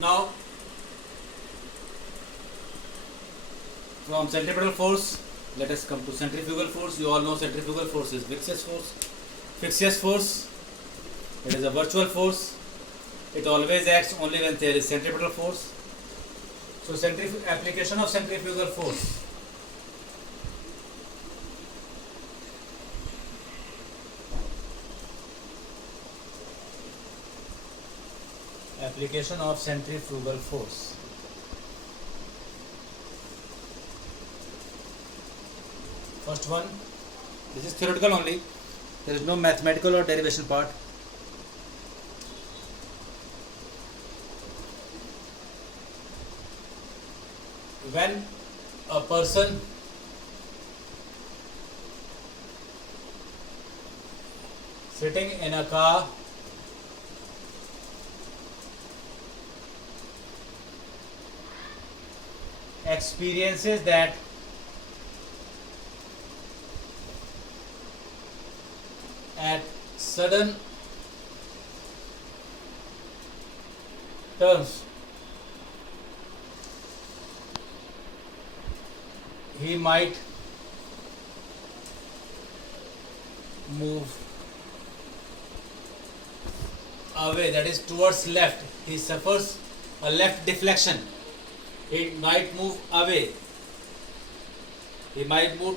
Now, from centripetal force, let us come to centrifugal force. You all know centrifugal force is viscous force. Viscous force, it is a virtual force. It always acts only when there is centripetal force. So, application of centrifugal force. Application of centrifugal force. First one, this is theoretical only. There is no mathematical or derivation part. When a person sitting in a car experiences that at sudden turns he might move away, that is towards left. He suffers a left deflection. He might move away. He might move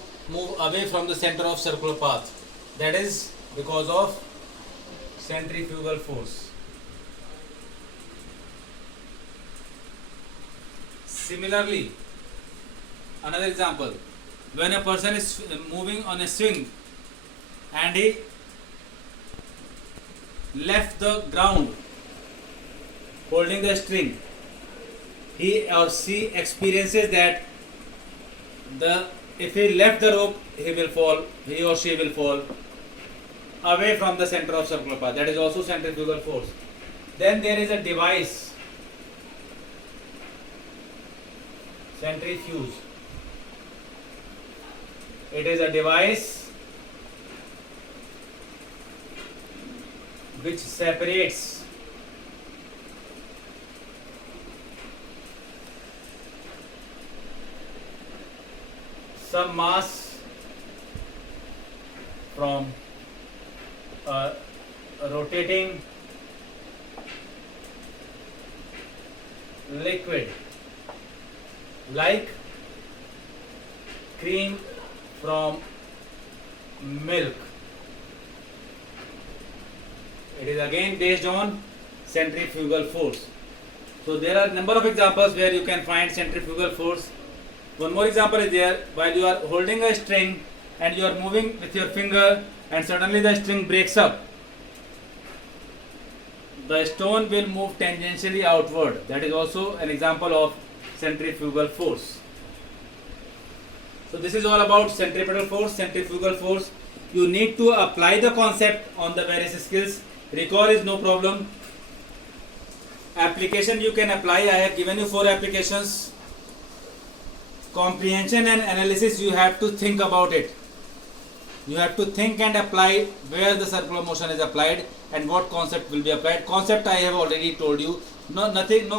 away from the center of circular path. That is because of centrifugal force. Similarly, another example, when a person is moving on a swing and he left the ground holding the string, he or she experiences that if he left the rope, he or she will fall away from the center of circular path. That is also centrifugal force. Then there is a device, centrifuge. It is a device which separates some mass from a rotating liquid like cream from milk. It is again based on centrifugal force. So there are a number of examples where you can find centrifugal force. One more example is there, while you are holding a string and you are moving with your finger and suddenly the string breaks up. The stone will move tangentially outward. That is also an example of centrifugal force. So this is all about centripetal force, centrifugal force. You need to apply the concept on the various skills. Recall is no problem. Application you can apply. I have given you 4 applications. Comprehension and analysis, you have to think about it. You have to think and apply where the circular motion is applied and what concept will be applied. Concept I have already told you. No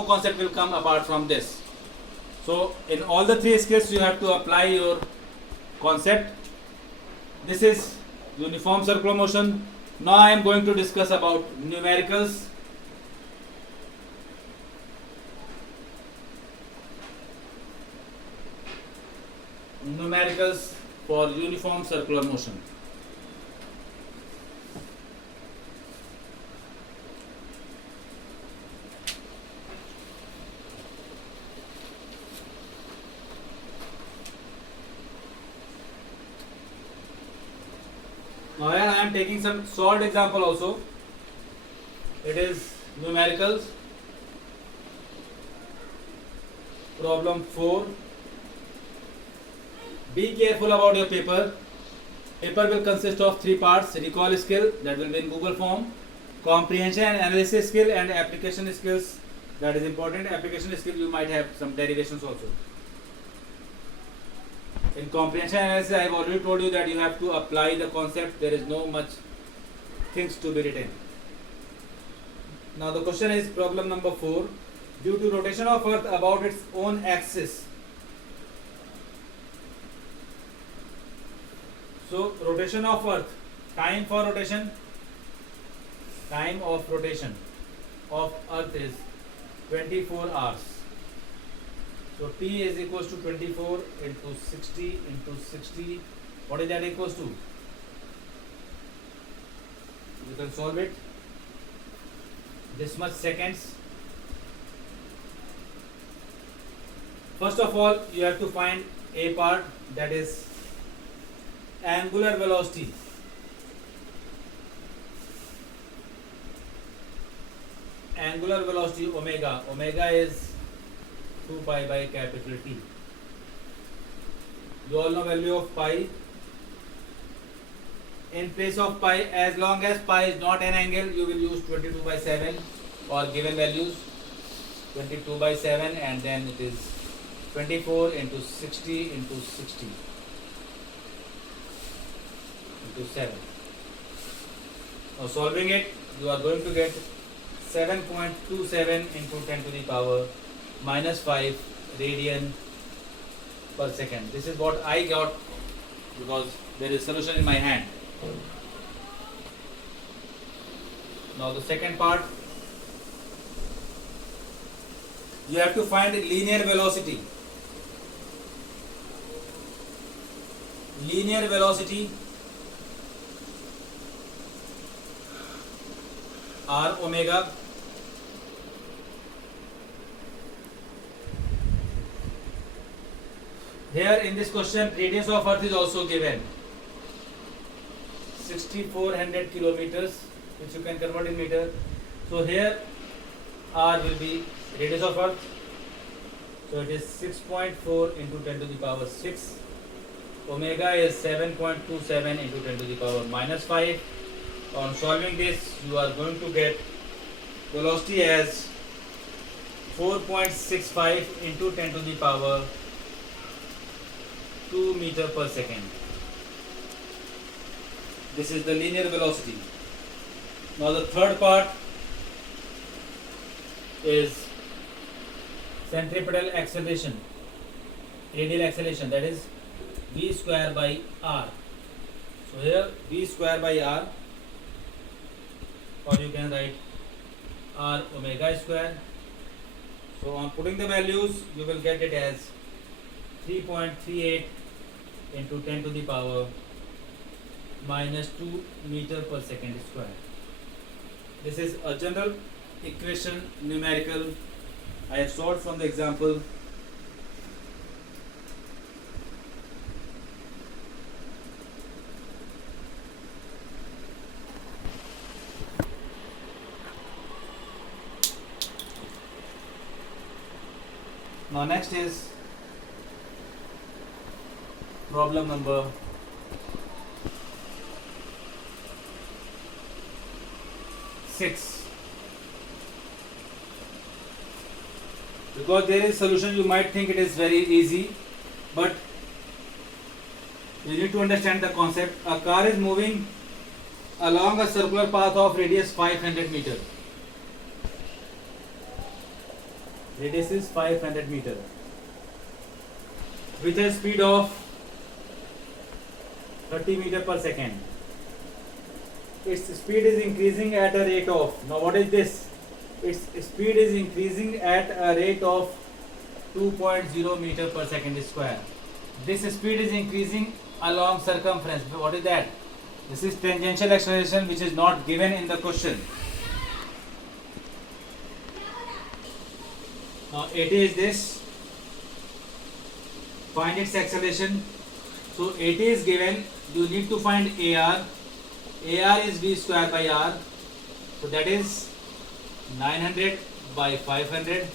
concept will come apart from this. So in all the 3 skills you have to apply your concept. This is uniform circular motion. Now I am going to discuss about numericals. Numericals for uniform circular motion. Now here I am taking some short example also. It is numericals. Problem 4. Be careful about your paper. Paper will consist of 3 parts: recall skill, that will be in Google form, comprehension and analysis skill, and application skills. That is important. Application skill you might have some derivations also. In comprehension analysis, I have already told you that you have to apply the concept. There is no much things to be written. Now the question is problem number 4. due to rotation of Earth about its own axis. So rotation of Earth, time for rotation, time of rotation of Earth is 24 hours. So T is equals to 24 into 60 into 60. What is that equals to? You can solve it. This much seconds. First of all, you have to find a part, that is angular velocity. Angular velocity omega. Omega is 2 pi by capital T. You all know value of pi. In place of pi, as long as pi is not an angle, you will use 22 by 7 or given values 22 by 7, and then it is 24 into 60 into 60 into 7. Now solving it, you are going to get 7.27 into 10 to the power minus 5 radian per second. This is what I got because there is solution in my hand. Now the second part, you have to find linear velocity. Linear velocity r omega here in this question. Radius of Earth is also given 6400 kilometers, which you can convert in meter. So here r will be radius of Earth, so it is 6.4 into 10 to the power 6. Omega is 7.27 into 10 to the power minus 5. On solving this, you are going to get velocity as 4.65 into 10 to the power 2 meter per second. This is the linear velocity. Now the third part is centripetal acceleration, radial acceleration, that is v square by r. So here v square by r, or you can write r omega square. So on putting the values, you will get it as 3.38 into 10 to the power minus 2 meter per second square. This is a general equation, numerical. I have solved from the example. Now next is problem number 6. Because there is solution, you might think it is very easy, but you need to understand the concept. A car is moving along a circular path of radius 500 meter. Radius is 500 meter with a speed of 30 meter per second. Its speed is increasing at a rate of, now what is this? Its speed is increasing at a rate of 2.0 meter per second square. This speed is increasing along circumference. What is that? This is tangential acceleration, which is not given in the question. Now AT is this. Find its acceleration. So AT is given. You need to find AR. AR is v square by r. So that is 900 by 500.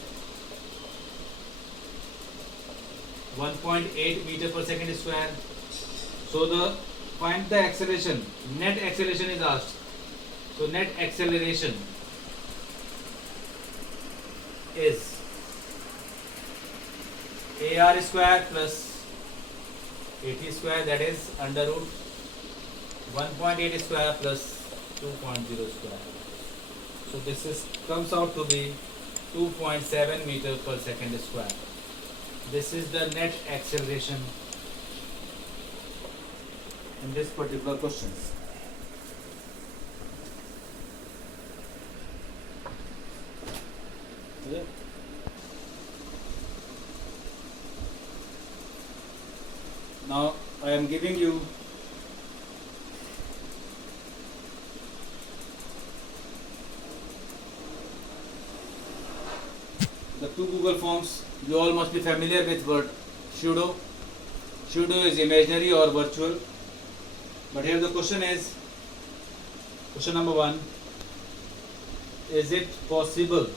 1.8 meter per second square. So the find the acceleration. Net acceleration is asked. So net acceleration is AR square plus AT square, that is under root 1.8 square plus 2.0 square. So this is comes out to be 2.7 meter per second square. This is the net acceleration in this particular question. Okay. Now I am giving you the two Google Forms. You all must be familiar with word pseudo. Pseudo is imaginary or virtual. But here the question is, question number 1, is it possible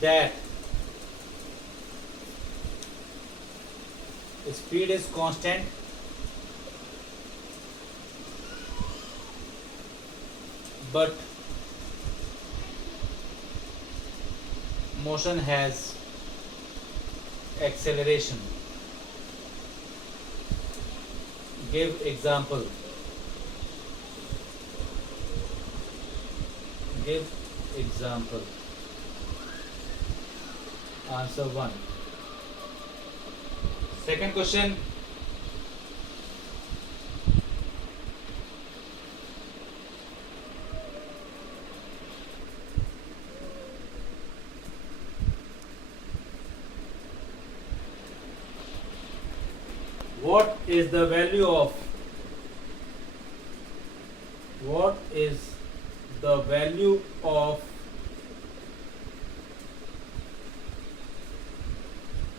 that speed is constant but motion has acceleration? Give example. Give example. Answer 1. Second question. What is the value of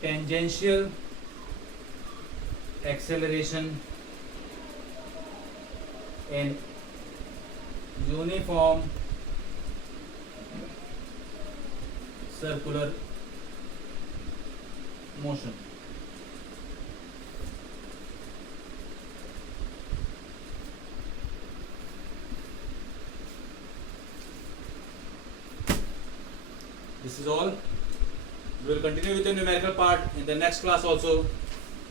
tangential acceleration in uniform circular motion? This is all. We will continue with the numerical part in the next class also.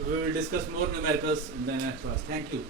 We will discuss more numericals in the next class. Thank you.